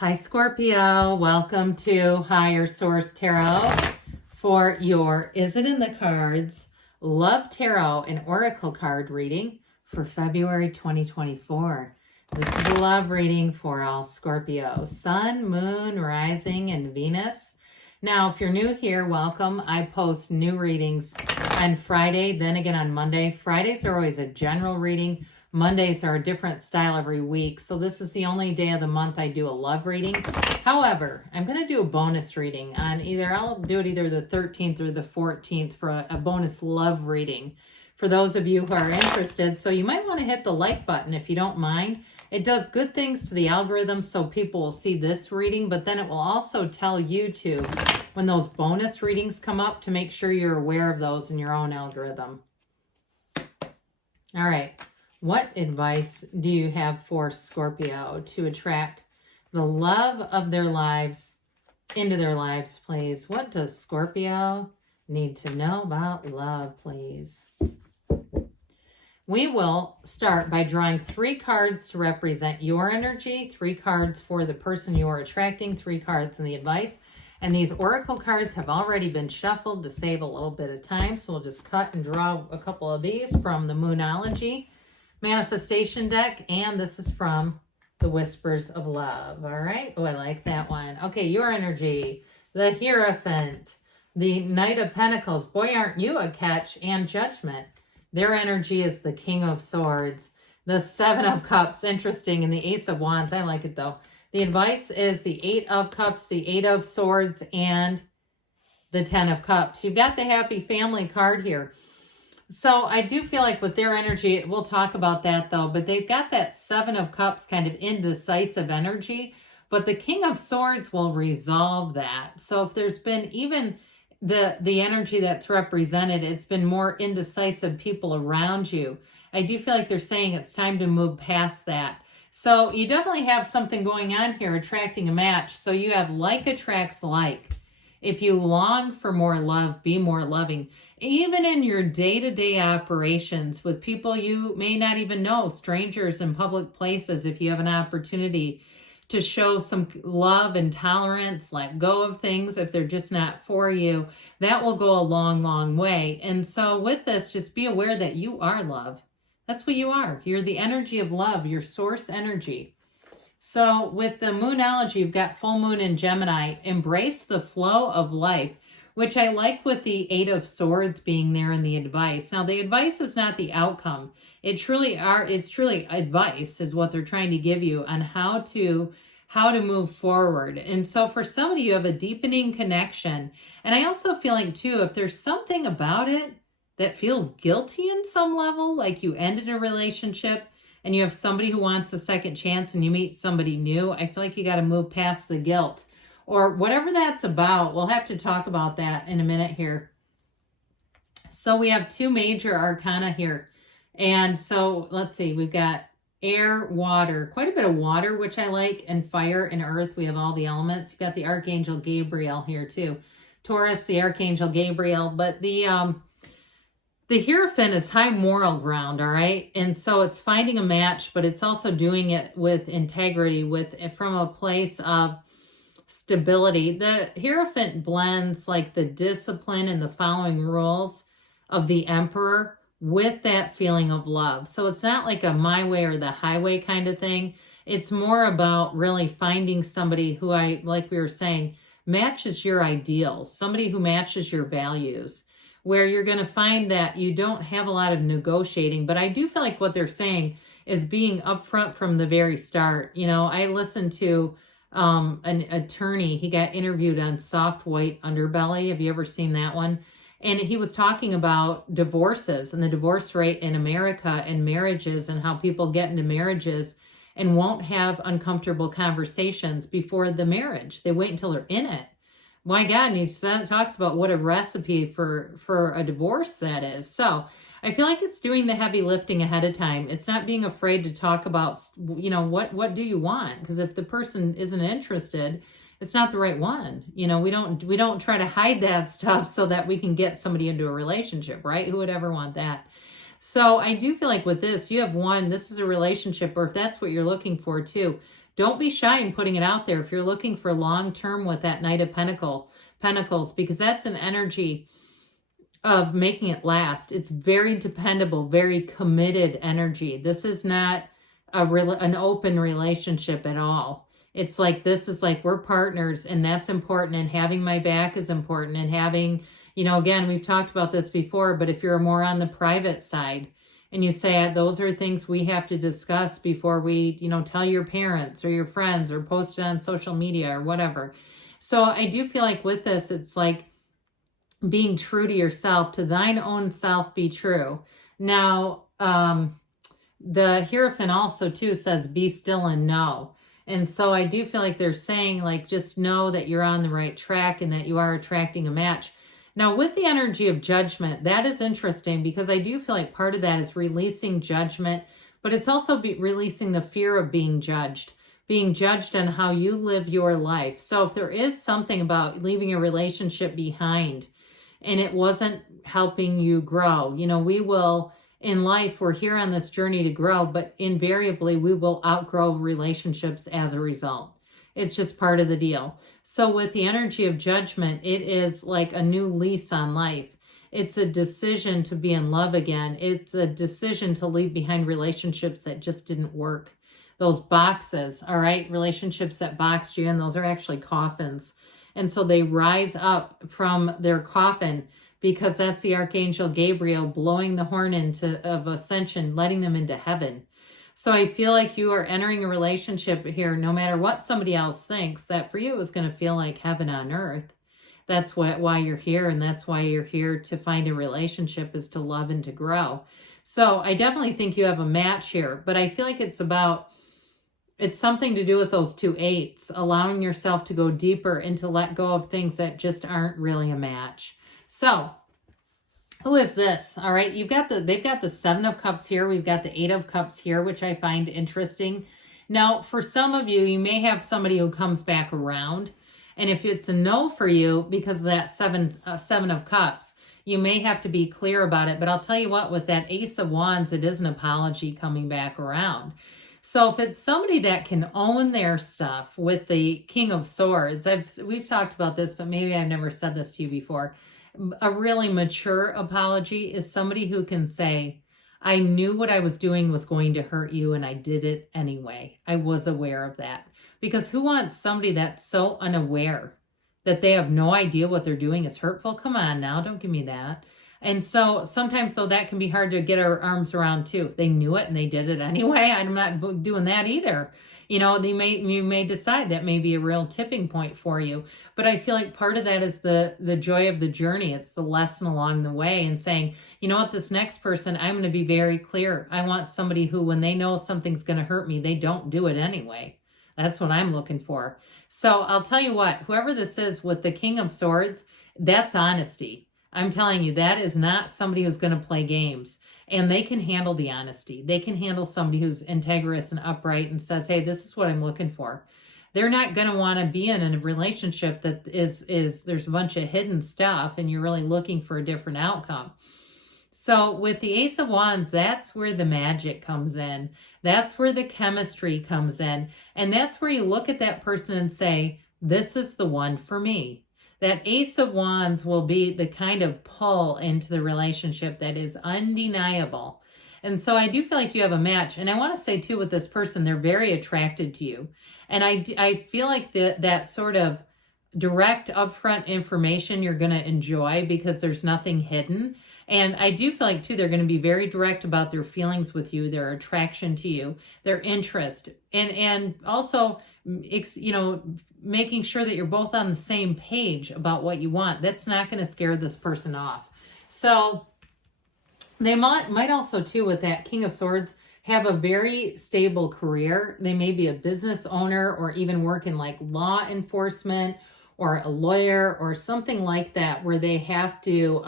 Hi, Scorpio. Welcome to Higher Source Tarot for your Is It in the Cards Love Tarot and Oracle card reading for February 2024. This is a love reading for all Scorpio. Sun, Moon, Rising, and Venus. Now, if you're new here, welcome. I post new readings on Friday, then again on Monday. Fridays are always a general reading. Mondays are a different style every week. So this is the only day of the month I do a love reading. However, I'm going to do a bonus reading on I'll do it either the 13th or the 14th for a bonus love reading for those of you who are interested. So you might want to hit the like button if you don't mind. It does good things to the algorithm so people will see this reading, but then it will also tell YouTube when those bonus readings come up to make sure you're aware of those in your own algorithm. All right. What advice do you have for Scorpio to attract the love of their lives into their lives, please? What does Scorpio need to know about love, please? We will start by drawing 3 cards to represent your energy, 3 cards for the person you are attracting, 3 cards in the advice. And these oracle cards have already been shuffled to save a little bit of time. So we'll just cut and draw a couple of these from the Moonology manifestation deck, and this is from the Whispers of Love. All right. Oh, I like that one. Okay, your energy, the Hierophant, the Knight of Pentacles. Boy, aren't you a catch, and Judgment. Their energy is the King of Swords, the 7 of Cups. Interesting. And the Ace of Wands. I like it though. The advice is the 8 of Cups, the 8 of Swords, and the 10 of Cups. You've got the Happy Family card here. So I do feel like with their energy, we'll talk about that though, but they've got that 7 of Cups kind of indecisive energy, but the King of Swords will resolve that. So if there's been even the energy that's represented, it's been more indecisive people around you. I do feel like they're saying it's time to move past that. So you definitely have something going on here, attracting a match. So you have like attracts like. If you long for more love, be more loving. Even in your day-to-day operations with people you may not even know, strangers in public places, if you have an opportunity to show some love and tolerance, let go of things if they're just not for you, that will go a long, long way. And so with this, just be aware that you are love. That's what you are. You're the energy of love, your source energy. So with the Moonology, you've got full moon in Gemini. Embrace the flow of life, which I like with the 8 of Swords being there in the advice. Now, the advice is not the outcome. It's truly advice is what they're trying to give you on how to move forward. And so for some of you have a deepening connection. And I also feel like too, if there's something about it that feels guilty in some level, like you ended a relationship, and you have somebody who wants a second chance and you meet somebody new, I feel like you got to move past the guilt or whatever that's about. We'll have to talk about that in a minute here. So we have 2 major arcana here. And so let's see, we've got air, water, quite a bit of water, which I like, and fire and earth. We have all the elements. You've got the Archangel Gabriel here too. Taurus, the Archangel Gabriel, but the Hierophant is high moral ground, all right? And so it's finding a match, but it's also doing it with integrity, from a place of stability. The Hierophant blends like the discipline and the following rules of the Emperor with that feeling of love. So it's not like a my way or the highway kind of thing. It's more about really finding somebody who, like we were saying, matches your ideals, somebody who matches your values, where you're going to find that you don't have a lot of negotiating. But I do feel like what they're saying is being upfront from the very start. You know, I listened to an attorney. He got interviewed on Soft White Underbelly. Have you ever seen that one? And he was talking about divorces and the divorce rate in America and marriages and how people get into marriages and won't have uncomfortable conversations before the marriage. They wait until they're in it. My God, and he talks about what a recipe for a divorce that is. So I feel like it's doing the heavy lifting ahead of time. It's not being afraid to talk about, you know, what do you want? Because if the person isn't interested, it's not the right one. You know, we don't try to hide that stuff so that we can get somebody into a relationship, right? Who would ever want that? So I do feel like with this, you have this is a relationship, or if that's what you're looking for too, Don't be shy in putting it out there if you're looking for long-term with that Knight of Pentacles, because that's an energy of making it last. It's very dependable, very committed energy. This is not an open relationship at all. It's like, this is like, we're partners, and that's important, and having my back is important, and having, you know, again, we've talked about this before, but if you're more on the private side and you say, those are things we have to discuss before we, you know, tell your parents or your friends or post it on social media or whatever. So I do feel like with this, it's like being true to yourself, to thine own self be true. Now, the Hierophant also too says, be still and know. And so I do feel like they're saying, like, just know that you're on the right track and that you are attracting a match. Now, with the energy of Judgment, that is interesting, because I do feel like part of that is releasing judgment, but it's also releasing the fear of being judged on how you live your life. So if there is something about leaving a relationship behind and it wasn't helping you grow, you know, we will, in life, we're here on this journey to grow, but invariably we will outgrow relationships as a result. It's just part of the deal. So with the energy of Judgment, it is like a new lease on life. It's a decision to be in love again. It's a decision to leave behind relationships that just didn't work. Those boxes, all right? Relationships that boxed you in, those are actually coffins. And so they rise up from their coffin, because that's the Archangel Gabriel blowing the horn of ascension, letting them into heaven. So I feel like you are entering a relationship here, no matter what somebody else thinks, that for you is going to feel like heaven on earth. That's why you're here, and that's why you're here to find a relationship, is to love and to grow. So I definitely think you have a match here, but I feel like it's something to do with those 2 8s, allowing yourself to go deeper and to let go of things that just aren't really a match. So, who is this? All right, they've got the 7 of Cups here. We've got the 8 of Cups here, which I find interesting. Now, for some of you, you may have somebody who comes back around. And if it's a no for you because of that 7 of Cups, you may have to be clear about it. But I'll tell you what, with that Ace of Wands, it is an apology coming back around. So if it's somebody that can own their stuff, with the King of Swords, we've talked about this, but maybe I've never said this to you before. A really mature apology is somebody who can say, I knew what I was doing was going to hurt you, and I did it anyway. I was aware of that. Because who wants somebody that's so unaware that they have no idea what they're doing is hurtful? Come on now, don't give me that. And so sometimes, so that can be hard to get our arms around too. They knew it and they did it anyway. I'm not doing that either. You know, you may decide that may be a real tipping point for you. But I feel like part of that is the joy of the journey. It's the lesson along the way, and saying, you know what, this next person, I'm going to be very clear. I want somebody who, when they know something's going to hurt me, they don't do it anyway. That's what I'm looking for. So I'll tell you what, whoever this is with the King of Swords, that's honesty. I'm telling you, that is not somebody who's going to play games. And they can handle the honesty. They can handle somebody who's integrous and upright and says, hey, this is what I'm looking for. They're not going to want to be in a relationship that is there's a bunch of hidden stuff and you're really looking for a different outcome. So with the Ace of Wands, that's where the magic comes in. That's where the chemistry comes in. And that's where you look at that person and say, this is the one for me. That Ace of Wands will be the kind of pull into the relationship that is undeniable. And so I do feel like you have a match. And I want to say too, with this person, they're very attracted to you. And I feel like that sort of direct upfront information you're going to enjoy, because there's nothing hidden. And I do feel like too, they're going to be very direct about their feelings with you, their attraction to you, their interest, and also, you know, making sure that you're both on the same page about what you want. That's not going to scare this person off. So they might also too, with that King of Swords, have a very stable career. They may be a business owner, or even work in like law enforcement, or a lawyer or something like that, where they have to,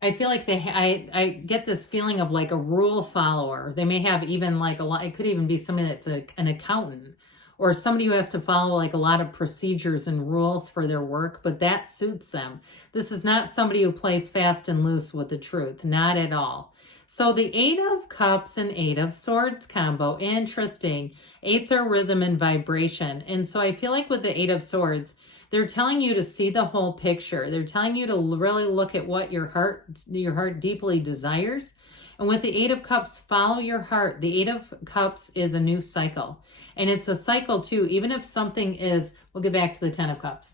I feel like I get this feeling of like a rule follower. They may have even like it could even be somebody that's an accountant, or somebody who has to follow like a lot of procedures and rules for their work, but that suits them. This is not somebody who plays fast and loose with the truth, not at all. So the Eight of Cups and Eight of Swords combo, interesting. Eights are rhythm and vibration. And so I feel like with the Eight of Swords, they're telling you to see the whole picture. They're telling you to really look at what your heart deeply desires. And with the Eight of Cups, follow your heart. The Eight of Cups is a new cycle. And it's a cycle too, even if something is, we'll get back to the Ten of Cups.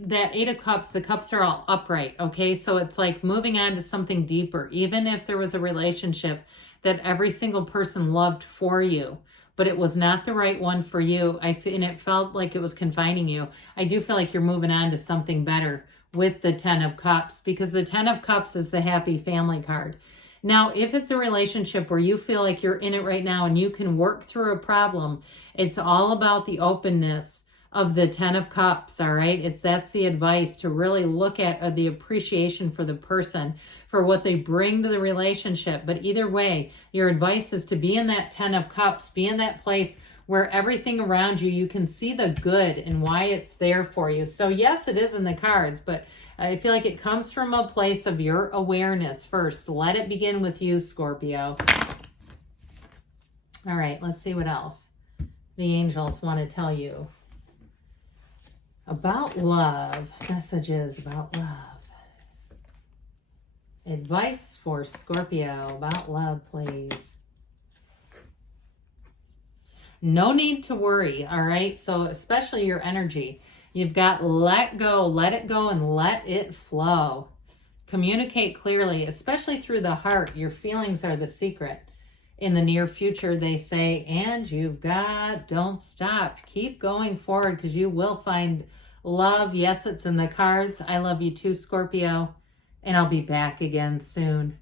That Eight of Cups, the cups are all upright, okay? So it's like moving on to something deeper. Even if there was a relationship that every single person loved for you, but it was not the right one for you, and it felt like it was confining you, I do feel like you're moving on to something better with the Ten of Cups, because the Ten of Cups is the happy family card. Now, if it's a relationship where you feel like you're in it right now and you can work through a problem, it's all about the openness of the Ten of Cups, all right? That's the advice, to really look at the appreciation for the person, for what they bring to the relationship. But either way, your advice is to be in that Ten of Cups, be in that place where everything around you, you can see the good and why it's there for you. So yes, it is in the cards, but I feel like it comes from a place of your awareness first. Let it begin with you, Scorpio. All right, let's see what else the angels want to tell you about love. Messages about love. Advice for Scorpio about love, please. No need to worry, all right? So especially your energy. You've got let go, let it go, and let it flow. Communicate clearly, especially through the heart. Your feelings are the secret. In the near future, they say, and you've got, don't stop. Keep going forward, because you will find love. Yes, it's in the cards. I love you too, Scorpio. And I'll be back again soon.